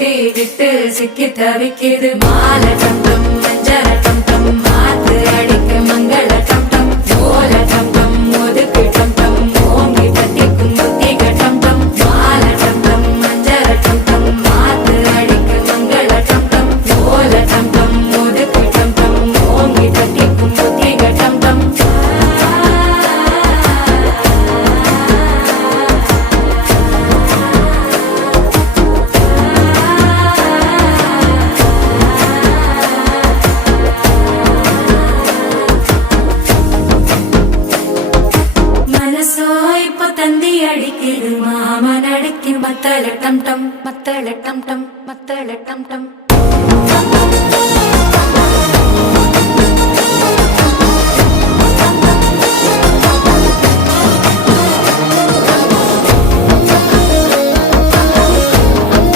முட்டி விட்டு சிக்கி தவிக்குது மாலை டம் டம் மஞ்சள டம் டம் மாத்து அடிக்க மங்கள டம் டம் ஓல டம் டம் ஒதுக்கு டம் டம் ஓங்கி தட்டிக்கும் புத்திக டம் டம் மாலை டம் டம் மஞ்சள டம் டம் மாத்து அடிக்க மங்கள டம் டம் ஓல டம் டம் ஒதுக்கு டம் டம் ஓங்கி தட்டிக்கும் புத்திக டம் டம் தந்தி அடிக்குது மாமன் அடிக்கு மத்தள டம் டம் மத்தள டம் டம் மத்தள டம் டம்